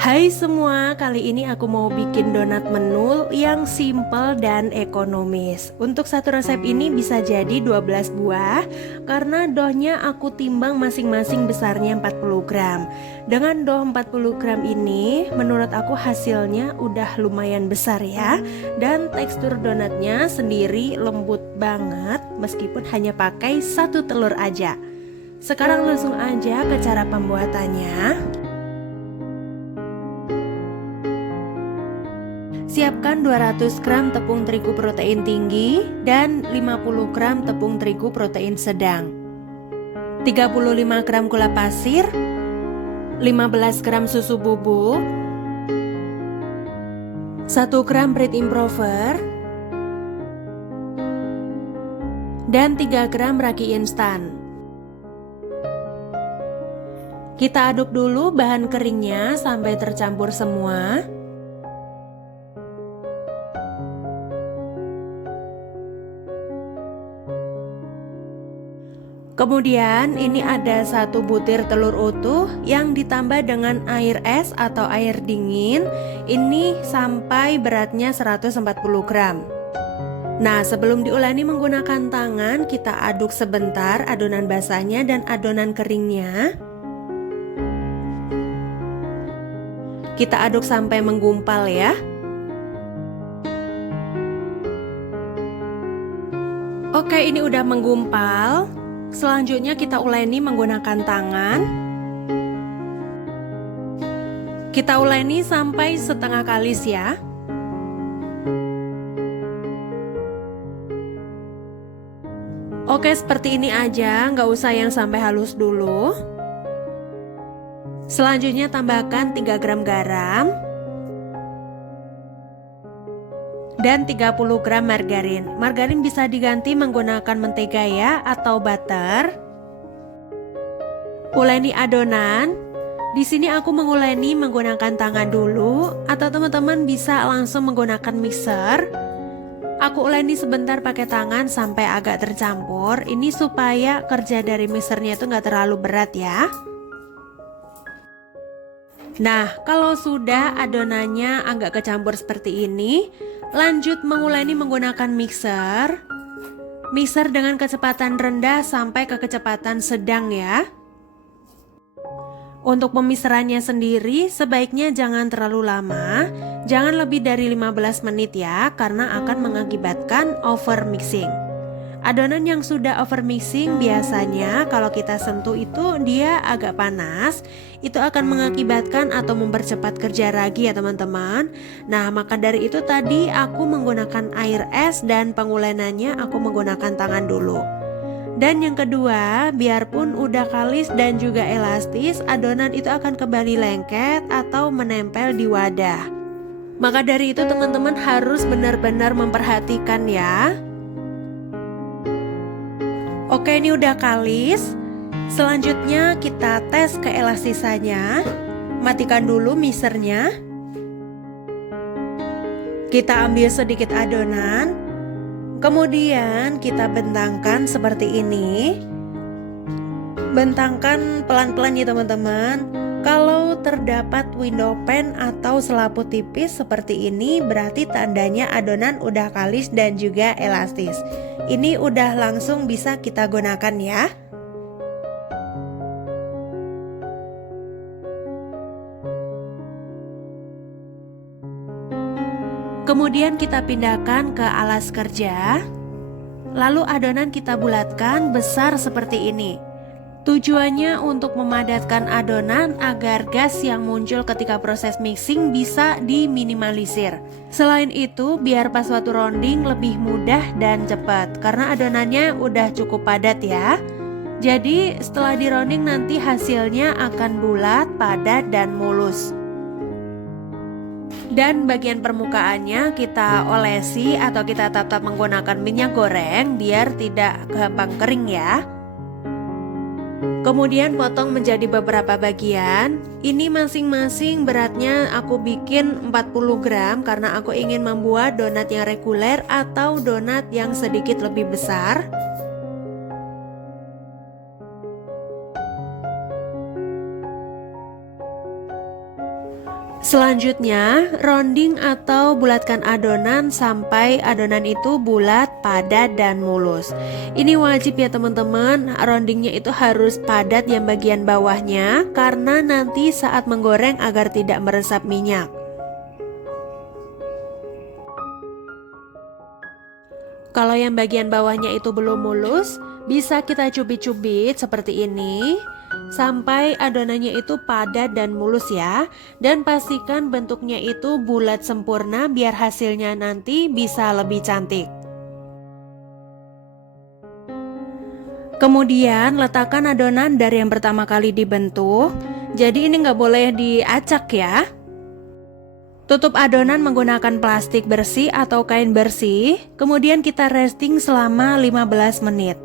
Hai semua, kali ini aku mau bikin donat menul yang simple dan ekonomis. Untuk satu resep ini bisa jadi 12 buah karena doughnya aku timbang masing-masing besarnya 40 gram. Dengan dough 40 gram ini menurut aku hasilnya udah lumayan besar ya. Dan tekstur donatnya sendiri lembut banget meskipun hanya pakai satu telur aja. Sekarang langsung aja ke cara pembuatannya. Siapkan 200 gram tepung terigu protein tinggi dan 50 gram tepung terigu protein sedang, 35 gram gula pasir, 15 gram susu bubuk, 1 gram bread improver, dan 3 gram ragi instan. Kita aduk dulu bahan keringnya sampai tercampur semua. Kemudian ini ada 1 butir telur utuh yang ditambah dengan air es atau air dingin. Ini sampai beratnya 140 gram. Nah, sebelum diuleni menggunakan tangan, kita aduk sebentar adonan basahnya dan adonan keringnya. Kita aduk sampai menggumpal ya. Oke, ini udah menggumpal. Selanjutnya kita uleni menggunakan tangan. Kita uleni sampai setengah kalis ya. Oke, seperti ini aja, nggak usah yang sampai halus dulu. Selanjutnya tambahkan 3 gram garam dan 30 gram margarin. Margarin bisa diganti menggunakan mentega ya atau butter. Uleni adonan. Di sini aku menguleni menggunakan tangan dulu atau teman-teman bisa langsung menggunakan mixer. Aku uleni sebentar pakai tangan sampai agak tercampur. Ini supaya kerja dari mixernya itu nggak terlalu berat ya. Nah, kalau sudah adonannya agak kecampur seperti ini, lanjut menguleni menggunakan mixer. Mixer dengan kecepatan rendah sampai ke kecepatan sedang ya. Untuk pemisarannya sendiri sebaiknya jangan terlalu lama, jangan lebih dari 15 menit ya, karena akan mengakibatkan over mixing. Adonan yang sudah over mixing biasanya kalau kita sentuh itu dia agak panas. Itu akan mengakibatkan atau mempercepat kerja ragi ya teman-teman. Nah, maka dari itu tadi aku menggunakan air es dan pengulenannya aku menggunakan tangan dulu. Dan yang kedua, biarpun udah kalis dan juga elastis, adonan itu akan kembali lengket atau menempel di wadah. Maka dari itu teman-teman harus benar-benar memperhatikan ya. Oke, ini udah kalis. Selanjutnya kita tes keelastisannya. Matikan dulu mixernya. Kita ambil sedikit adonan. Kemudian kita bentangkan seperti ini. Bentangkan pelan-pelan ya teman-teman. Kalau terdapat window pane atau selaput tipis seperti ini, berarti tandanya adonan udah kalis dan juga elastis. Ini udah langsung bisa kita gunakan ya. Kemudian kita pindahkan ke alas kerja. Lalu adonan kita bulatkan besar seperti ini. Tujuannya untuk memadatkan adonan agar gas yang muncul ketika proses mixing bisa diminimalisir. Selain itu, biar pas waktu rounding lebih mudah dan cepat karena adonannya udah cukup padat ya. Jadi setelah di rounding nanti hasilnya akan bulat, padat, dan mulus. Dan bagian permukaannya kita olesi atau kita tap-tap menggunakan minyak goreng biar tidak gampang kering ya. Kemudian potong menjadi beberapa bagian. Ini masing-masing beratnya aku bikin 40 gram karena aku ingin membuat donat yang reguler atau donat yang sedikit lebih besar. Selanjutnya, rounding atau bulatkan adonan sampai adonan itu bulat, padat, dan mulus. Ini wajib ya teman-teman, roundingnya itu harus padat yang bagian bawahnya karena nanti saat menggoreng agar tidak meresap minyak. Kalau yang bagian bawahnya itu belum mulus, bisa kita cubit-cubit seperti ini sampai adonannya itu padat dan mulus ya. Dan pastikan bentuknya itu bulat sempurna biar hasilnya nanti bisa lebih cantik. Kemudian letakkan adonan dari yang pertama kali dibentuk. Jadi ini nggak boleh diacak ya. Tutup adonan menggunakan plastik bersih atau kain bersih. Kemudian kita resting selama 15 menit.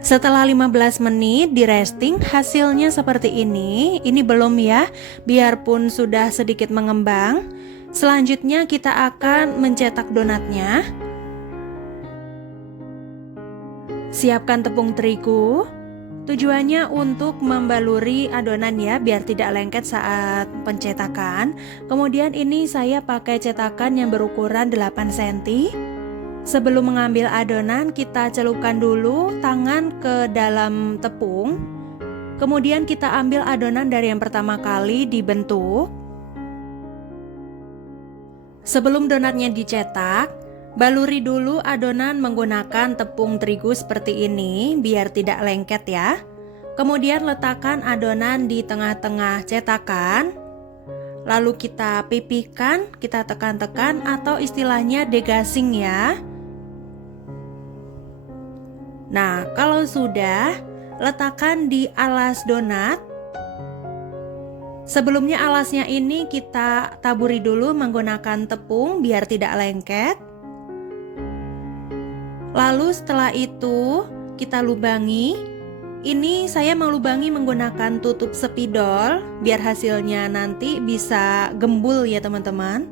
Setelah 15 menit di resting, hasilnya seperti ini. Ini belum ya, biarpun sudah sedikit mengembang. Selanjutnya kita akan mencetak donatnya. Siapkan tepung terigu. Tujuannya untuk membaluri adonan ya, biar tidak lengket saat pencetakan. Kemudian ini saya pakai cetakan yang berukuran 8 cm. Sebelum mengambil adonan, kita celupkan dulu tangan ke dalam tepung. Kemudian kita ambil adonan dari yang pertama kali dibentuk. Sebelum donatnya dicetak, baluri dulu adonan menggunakan tepung terigu seperti ini biar tidak lengket ya. Kemudian letakkan adonan di tengah-tengah cetakan. Lalu kita pipihkan, kita tekan-tekan atau istilahnya degassing ya. Nah, kalau sudah, letakkan di alas donat. Sebelumnya alasnya ini kita taburi dulu menggunakan tepung biar tidak lengket. Lalu setelah itu kita lubangi. Ini saya melubangi menggunakan tutup spidol biar hasilnya nanti bisa gembul ya teman-teman.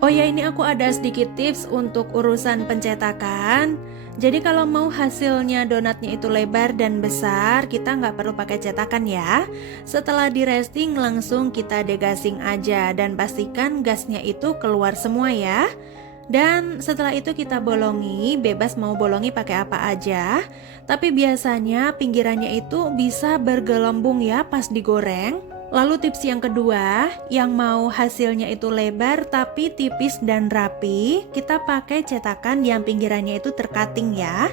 Oh ya, ini aku ada sedikit tips untuk urusan pencetakan. Jadi kalau mau hasilnya donatnya itu lebar dan besar, kita nggak perlu pakai cetakan ya. Setelah di resting langsung kita degassing aja dan pastikan gasnya itu keluar semua ya. Dan setelah itu kita bolongi, bebas mau bolongi pakai apa aja. Tapi biasanya pinggirannya itu bisa bergelembung ya pas digoreng. Lalu tips yang kedua, yang mau hasilnya itu lebar tapi tipis dan rapi, kita pakai cetakan yang pinggirannya itu tercutting ya.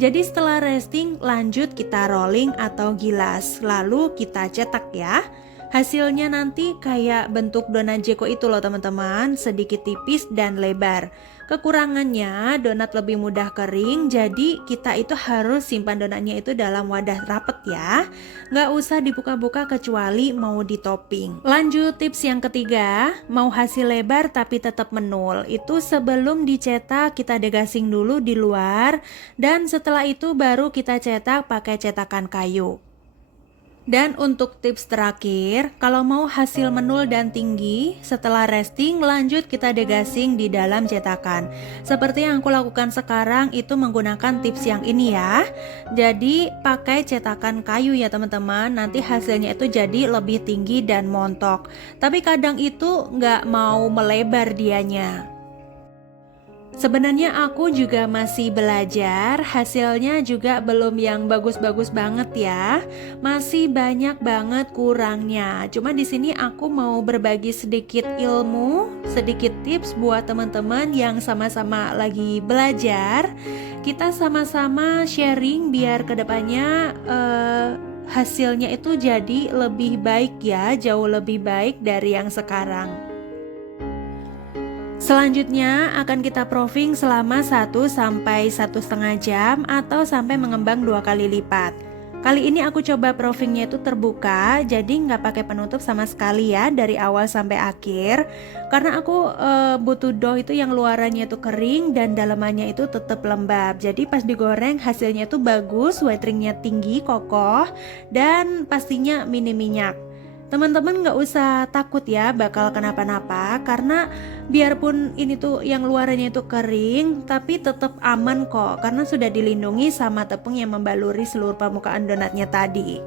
Jadi setelah resting lanjut kita rolling atau gilas, lalu kita cetak ya. Hasilnya nanti kayak bentuk donat Jeko itu loh teman-teman, sedikit tipis dan lebar. Kekurangannya donat lebih mudah kering, jadi kita itu harus simpan donatnya itu dalam wadah rapet ya. Nggak usah dibuka-buka kecuali mau ditopping. Lanjut tips yang ketiga, mau hasil lebar tapi tetap menul. Itu sebelum dicetak kita degassing dulu di luar, dan setelah itu baru kita cetak pakai cetakan kayu. Dan untuk tips terakhir, kalau mau hasil menul dan tinggi, setelah resting lanjut kita degassing di dalam cetakan. Seperti yang aku lakukan sekarang itu menggunakan tips yang ini ya. Jadi pakai cetakan kayu ya teman-teman, nanti hasilnya itu jadi lebih tinggi dan montok. Tapi kadang itu nggak mau melebar dianya. Sebenarnya aku juga masih belajar, hasilnya juga belum yang bagus-bagus banget ya. Masih banyak banget kurangnya. Cuma di sini aku mau berbagi sedikit ilmu, sedikit tips buat teman-teman yang sama-sama lagi belajar. Kita sama-sama sharing biar kedepannya hasilnya itu jadi lebih baik ya, jauh lebih baik dari yang sekarang. Selanjutnya akan kita proofing selama 1-1,5 jam atau sampai mengembang 2 kali lipat. Kali ini aku coba proofingnya itu terbuka, jadi nggak pakai penutup sama sekali ya dari awal sampai akhir. Karena aku butuh dough itu yang luarannya itu kering dan dalamannya itu tetap lembab. Jadi pas digoreng hasilnya itu bagus, whiteringnya tinggi, kokoh, dan pastinya minim minyak. Teman-teman gak usah takut ya bakal kenapa-napa, karena biarpun ini tuh yang luarannya itu kering tapi tetap aman kok, karena sudah dilindungi sama tepung yang membaluri seluruh permukaan donatnya tadi.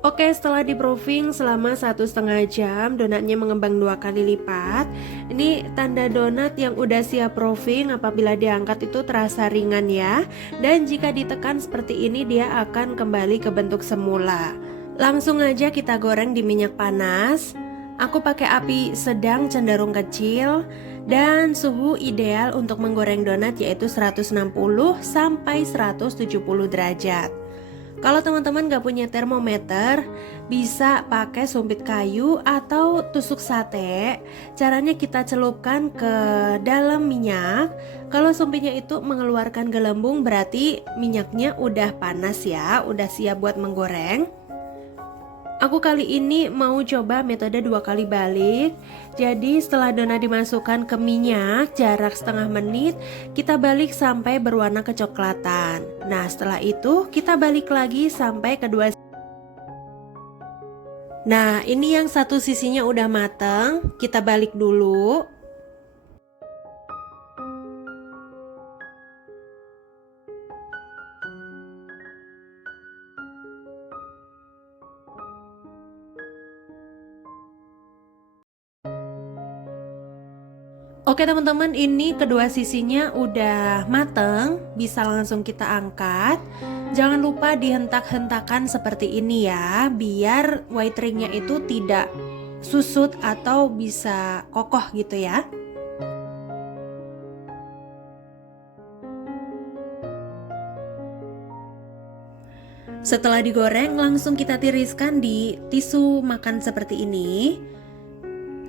Oke, setelah di proofing selama 1,5 jam, donatnya mengembang 2 kali lipat. Ini tanda donat yang udah siap proofing. Apabila diangkat itu terasa ringan ya. Dan jika ditekan seperti ini, dia akan kembali ke bentuk semula. Langsung aja kita goreng di minyak panas. Aku pakai api sedang cenderung kecil. Dan suhu ideal untuk menggoreng donat yaitu 160 sampai 170 derajat. Kalau teman-teman gak punya termometer, bisa pakai sumpit kayu atau tusuk sate. Caranya kita celupkan ke dalam minyak. Kalau sumpitnya itu mengeluarkan gelembung, berarti minyaknya udah panas ya, udah siap buat menggoreng. Aku kali ini mau coba metode 2 kali balik. Jadi setelah donat dimasukkan ke minyak jarak setengah menit, kita balik sampai berwarna kecoklatan. Nah setelah itu kita balik lagi sampai kedua. Nah ini yang satu sisinya udah mateng, kita balik dulu. Oke teman-teman, ini kedua sisinya udah mateng, bisa langsung kita angkat. Jangan lupa dihentak-hentakan seperti ini ya, biar white ringnya itu tidak susut atau bisa kokoh gitu ya. Setelah digoreng, langsung kita tiriskan di tisu makan seperti ini.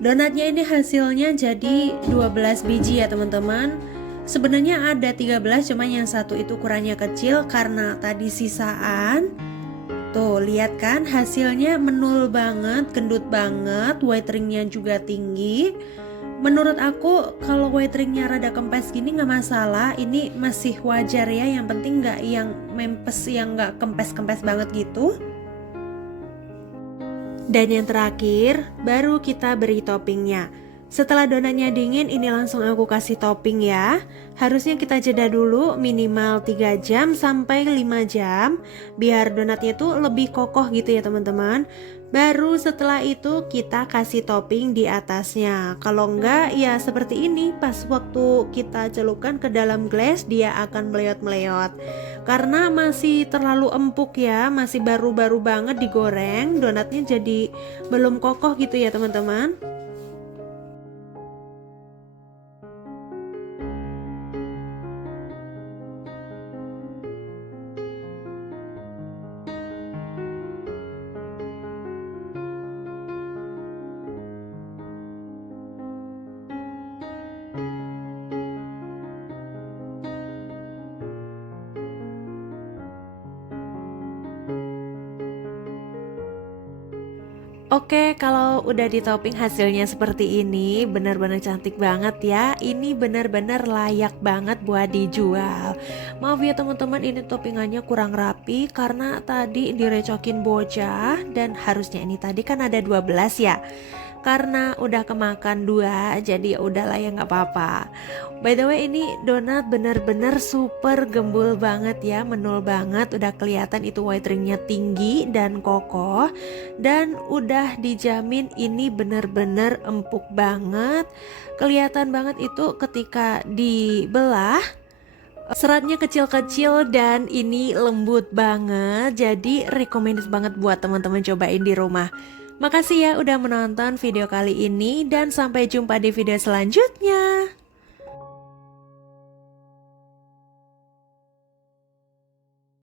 Donatnya ini hasilnya jadi 12 biji ya teman-teman. Sebenarnya ada 13, cuma yang satu itu ukurannya kecil karena tadi sisaan. Tuh lihat kan, hasilnya menul banget, gendut banget, white ringnya juga tinggi. Menurut aku kalau white ringnya rada kempes gini nggak masalah, ini masih wajar ya. Yang penting nggak yang mempes, yang nggak kempes-kempes banget gitu. Dan yang terakhir, baru kita beri toppingnya. Setelah donatnya dingin, ini langsung aku kasih topping ya. Harusnya kita jeda dulu minimal 3 jam sampai 5 jam, biar donatnya tuh lebih kokoh gitu ya teman-teman. Baru setelah itu kita kasih topping di atasnya. Kalau enggak ya seperti ini, pas waktu kita celupkan ke dalam gelas dia akan meleot-meleot. Karena masih terlalu empuk ya, masih baru-baru banget digoreng, donatnya jadi belum kokoh gitu ya teman-teman. Oke, kalau udah di topping hasilnya seperti ini, benar-benar cantik banget ya. Ini benar-benar layak banget buat dijual. Maaf ya teman-teman, ini toppingannya kurang rapi karena tadi direcokin bocah dan harusnya ini tadi kan ada 12 ya. Karena udah kemakan 2, jadi ya udahlah ya nggak apa-apa. By the way, ini donat bener-bener super gembul banget ya, menul banget. Udah kelihatan itu white ringnya tinggi dan kokoh, dan udah dijamin ini bener-bener empuk banget. Kelihatan banget itu ketika dibelah. Seratnya kecil-kecil dan ini lembut banget. Jadi recommended banget buat teman-teman cobain di rumah. Makasih ya udah menonton video kali ini dan sampai jumpa di video selanjutnya.